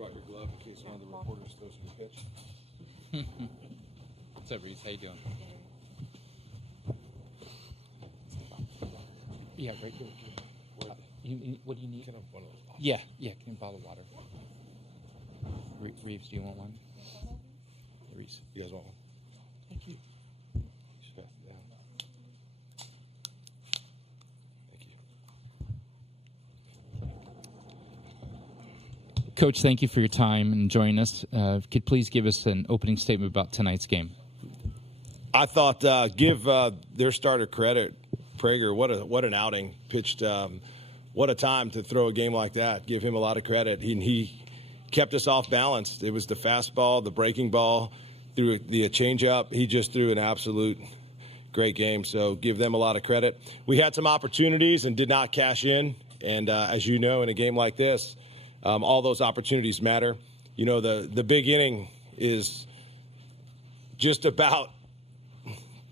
brought your glove in case one of the reporters throws you a pitch. What's up, Reese? How you doing? Yeah, right here. What do you need? Can I have one of those bottles? Yeah. Can you bottle of water? Reeves, do you want one? Reese. You guys want one? Thank you. Just pass it down. Thank you. Coach, thank you for your time and joining us. Could you please give us an opening statement about tonight's game? I thought give their starter credit. Prager, what an outing. Pitched what a time to throw a game like that. Give him a lot of credit. He kept us off balance. It was the fastball, the breaking ball, threw the changeup. He just threw an absolute great game. So give them a lot of credit. We had some opportunities and did not cash in. And as you know, in a game like this, all those opportunities matter. You know, the big inning is just about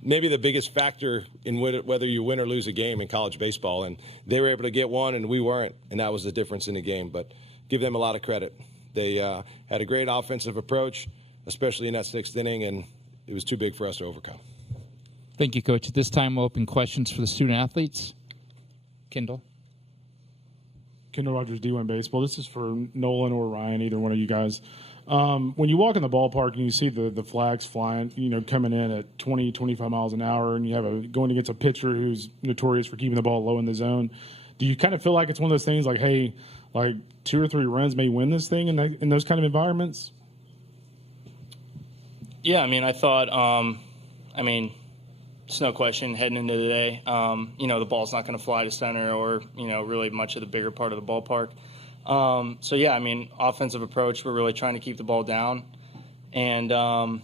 maybe the biggest factor in whether you win or lose a game in college baseball. And they were able to get one, and we weren't, and that was the difference in the game. But give them a lot of credit. They had a great offensive approach, especially in that sixth inning, and it was too big for us to overcome. Thank you, Coach. At this time, we'll open questions for the student-athletes. Kendall Rogers, D1 Baseball. This is for Nolan or Ryan, either one of you guys. When you walk in the ballpark and you see the flags flying, coming in at 20, 25 miles an hour, and you have going against a pitcher who's notorious for keeping the ball low in the zone, do you kind of feel like it's one of those things like, hey, like 2 or 3 runs may win this thing in those kind of environments? Yeah, I thought, it's no question heading into the day, the ball's not going to fly to center or, really much of the bigger part of the ballpark. Offensive approach, we're really trying to keep the ball down. And, I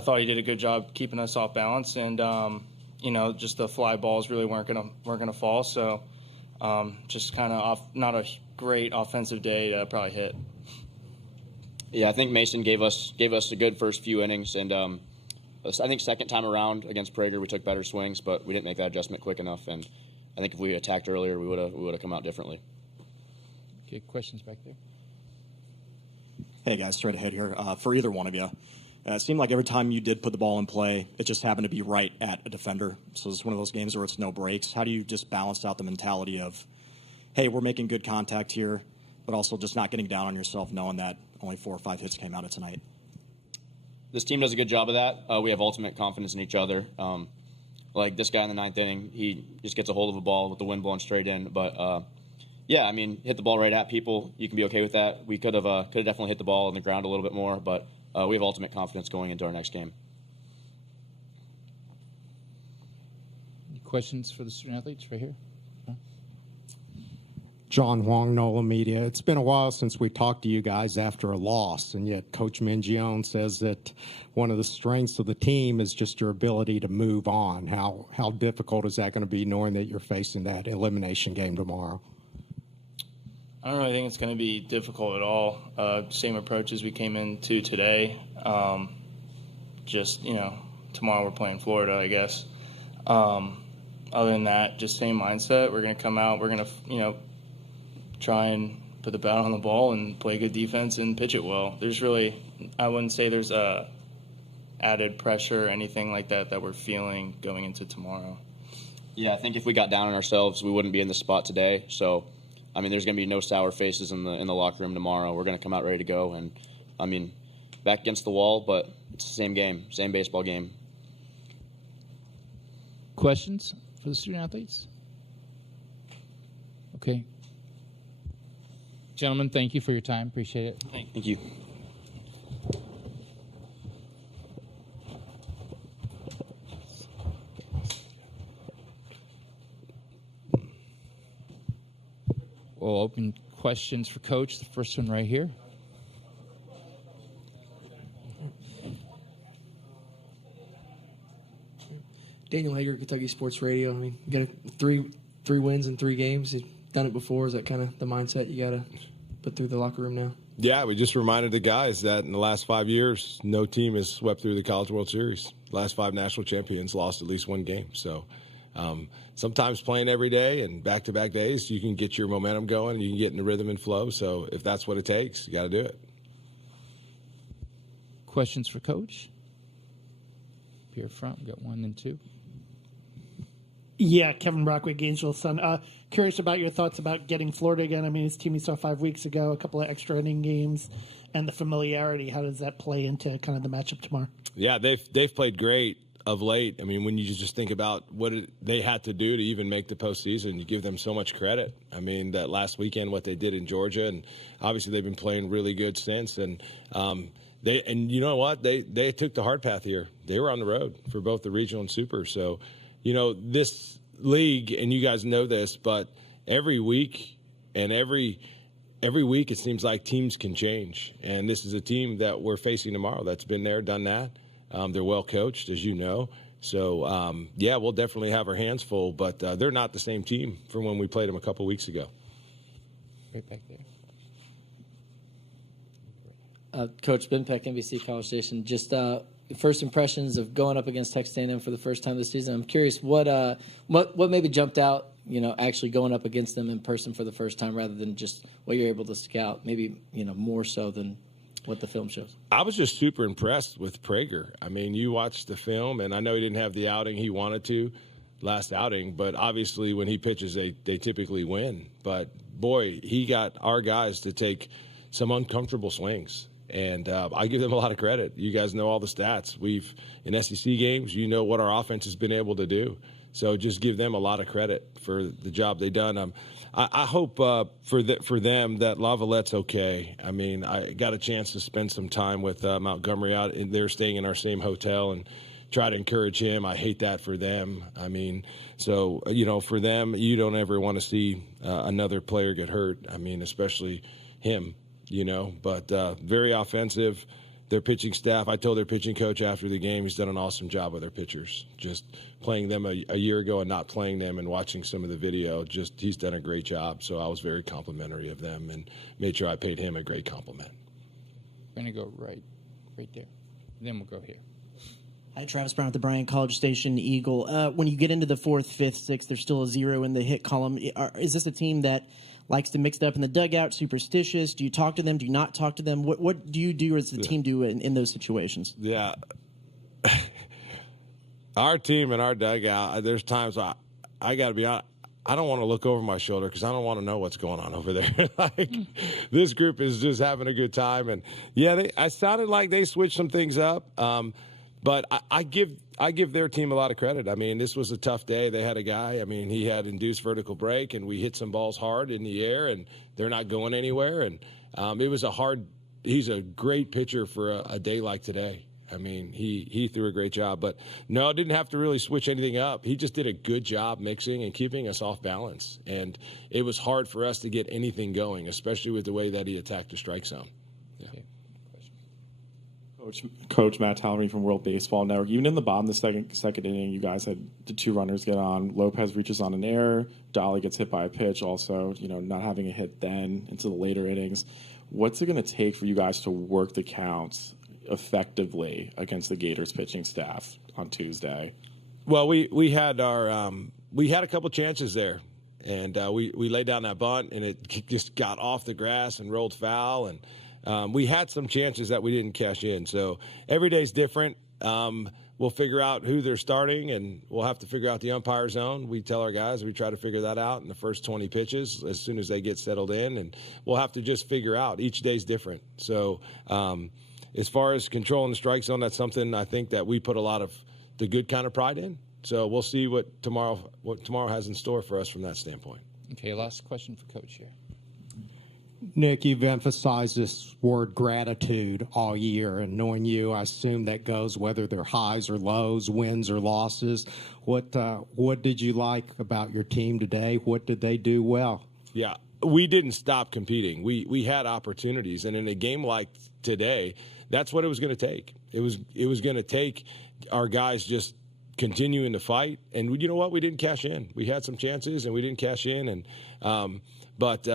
thought he did a good job keeping us off balance. And, just the fly balls really weren't gonna fall. So just kind of off, not a great offensive day to probably hit. Yeah, I think Mason gave us a good first few innings. And I think second time around against Prager, we took better swings, but we didn't make that adjustment quick enough. And I think if we attacked earlier, we would have come out differently. Okay, questions back there? Hey, guys, straight ahead here. For either one of you, it seemed like every time you did put the ball in play, it just happened to be right at a defender. So it's one of those games where it's no breaks. How do you just balance out the mentality of, hey, we're making good contact here, but also just not getting down on yourself knowing that only 4 or 5 hits came out of tonight? This team does a good job of that. We have ultimate confidence in each other. Like this guy in the 9th inning, he just gets a hold of a ball with the wind blowing straight in. But, hit the ball right at people. You can be okay with that. We could have definitely hit the ball on the ground a little bit more, but we have ultimate confidence going into our next game. Any questions for the student-athletes right here? John Huang, NOLA Media. It's been a while since we talked to you guys after a loss, and yet Coach Mingione says that one of the strengths of the team is just your ability to move on. How difficult is that going to be knowing that you're facing that elimination game tomorrow? I don't really think it's going to be difficult at all. Same approach as we came into today. Tomorrow we're playing Florida, I guess. Other than that, just same mindset. We're going to come out. We're going to, try and put the bat on the ball and play good defense and pitch it well. I wouldn't say there's added pressure or anything like that we're feeling going into tomorrow. Yeah, I think if we got down on ourselves, we wouldn't be in this spot today. So, there's going to be no sour faces in the locker room tomorrow. We're going to come out ready to go. And, back against the wall, but it's the same game, same baseball game. Questions for the student-athletes? Okay. Gentlemen, thank you for your time. Appreciate it. Thank you. We'll open questions for Coach. The first one right here. Daniel Hager, Kentucky Sports Radio. You got three wins in 3 games. You've done it before. Is that kind of the mindset you got to put through the locker room now? Yeah, we just reminded the guys that in the last 5 years, no team has swept through the College World Series. The last 5 national champions lost at least 1 game. So Sometimes playing every day and back-to-back days, you can get your momentum going and you can get in the rhythm and flow. So if that's what it takes, you got to do it. Questions for Coach? Here front, we got 1 and 2. Yeah, Kevin Brockway, Gainesville's son. Curious about your thoughts about getting Florida again. I mean, his team we saw 5 weeks ago, a couple of extra inning games, and the familiarity. How does that play into kind of the matchup tomorrow? Yeah, they've played great of late. I mean, when you just think about what they had to do to even make the postseason, you give them so much credit. I mean, that last weekend, what they did in Georgia, and obviously they've been playing really good since. And you know what? They took the hard path here. They were on the road for both the regional and super. So, this league, and you guys know this, but every week and every week it seems like teams can change. And this is a team that we're facing tomorrow that's been there, done that. They're well coached, as you know. So, we'll definitely have our hands full, but they're not the same team from when we played them a couple weeks ago. Right back there. Coach Ben Peck, NBC College Station. Just first impressions of going up against Texas A&M for the first time this season. I'm curious what maybe jumped out, actually going up against them in person for the first time rather than just what you're able to scout, maybe, more so than what the film shows. I was just super impressed with Prager. I mean, you watched the film, and I know he didn't have the outing he wanted to last outing, but obviously when he pitches, they typically win. But, boy, he got our guys to take some uncomfortable swings. And I give them a lot of credit. You guys know all the stats. In SEC games, you know what our offense has been able to do. So just give them a lot of credit for the job they've done. I hope for them that Lavallette's okay. I mean, I got a chance to spend some time with Montgomery out. They're staying in our same hotel and try to encourage him. I hate that for them. I mean, so, for them, you don't ever want to see another player get hurt. I mean, especially him. But very offensive. Their pitching staff, I told their pitching coach after the game, he's done an awesome job with their pitchers. Just playing them a year ago and not playing them and watching some of the video, he's done a great job. So I was very complimentary of them and made sure I paid him a great compliment. We're going to go right there. Then we'll go here. Hi, Travis Brown at the Bryan College Station Eagle. When you get into the 4th, 5th, 6th, there's still a 0 in the hit column. Is this a team that likes to mix it up in the dugout, superstitious? Do you talk to them? Do you not talk to them? What do you do, or does the team do in those situations? Yeah. Our team in our dugout, there's times I got to be honest, I don't want to look over my shoulder because I don't want to know what's going on over there. This group is just having a good time. And, I sounded like they switched some things up. But I give their team a lot of credit. I mean, this was a tough day. They had a guy, he had induced vertical break, and we hit some balls hard in the air, and they're not going anywhere. And it was he's a great pitcher for a day like today. I mean, he threw a great job. But, no, didn't have to really switch anything up. He just did a good job mixing and keeping us off balance. And it was hard for us to get anything going, especially with the way that he attacked the strike zone. Yeah. Coach Matt Tallery from World Baseball Network. Even in the bottom of the second inning, you guys had the 2 runners get on. Lopez reaches on an error. Dolly gets hit by a pitch. Also, not having a hit then into the later innings. What's it going to take for you guys to work the counts effectively against the Gators pitching staff on Tuesday? Well, we had a couple chances there, and we laid down that bunt, and it just got off the grass and rolled foul, and we had some chances that we didn't cash in. So every day's different. We'll figure out who they're starting, and we'll have to figure out the umpire zone. We tell our guys, we try to figure that out in the first 20 pitches as soon as they get settled in, and we'll have to just figure out. Each day's different. So as far as controlling the strike zone, that's something I think that we put a lot of the good kind of pride in. So we'll see what tomorrow has in store for us from that standpoint. Okay, last question for Coach here. Nick, you've emphasized this word gratitude all year, and knowing you, I assume that goes whether they're highs or lows, wins or losses. What did you like about your team today? What did they do well? Yeah, we didn't stop competing. We had opportunities, and in a game like today, that's what it was going to take. It was going to take our guys just continuing to fight, and you know what? We didn't cash in. We had some chances, and we didn't cash in, and but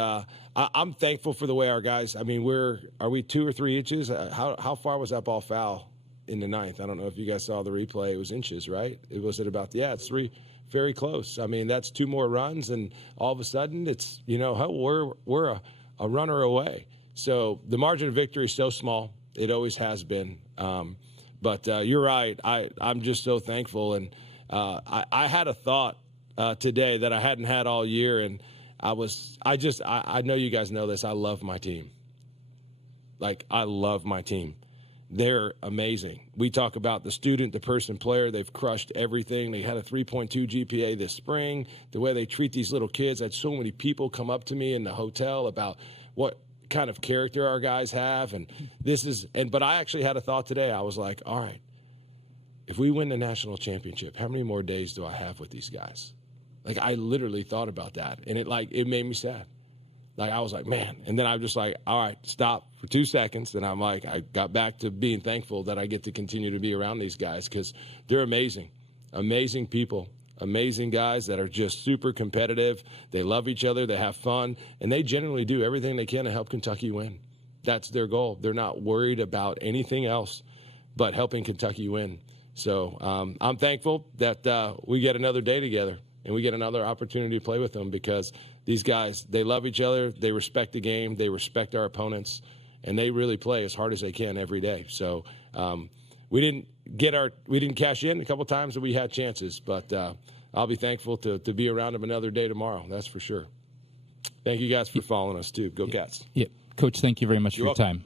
I'm thankful for the way our guys. I mean, are we 2 or 3 inches? How far was that ball foul in the 9th? I don't know if you guys saw the replay. It was inches, right? It's 3 very close. I mean, that's 2 more runs, and all of a sudden it's, we're a runner away. So the margin of victory is so small. It always has been. But you're right. I'm just so thankful. And I had a thought today that I hadn't had all year, and I know you guys know this. I love my team. Like, I love my team. They're amazing. We talk about the student, the person, player. They've crushed everything. They had a 3.2 GPA this spring. The way they treat these little kids. I had so many people come up to me in the hotel about what kind of character our guys have. But I actually had a thought today. I was like, all right, if we win the national championship, how many more days do I have with these guys? Like, I literally thought about that, and it made me sad. Like, I was like, man. And then I'm just like, all right, stop for 2 seconds. And I'm like, I got back to being thankful that I get to continue to be around these guys because they're amazing, amazing people, amazing guys that are just super competitive. They love each other. They have fun. And they generally do everything they can to help Kentucky win. That's their goal. They're not worried about anything else but helping Kentucky win. So I'm thankful that we get another day together and we get another opportunity to play with them because these guys, they love each other, they respect the game, they respect our opponents, and they really play as hard as they can every day. So we didn't cash in a couple times that we had chances, but I'll be thankful to be around them another day tomorrow. That's for sure. Thank you guys for following us too. Go Cats. Yeah, Coach, thank you very much for your time.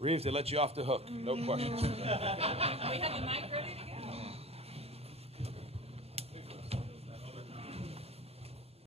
Reeves, they let you off the hook. No questions. We have the mic ready to go.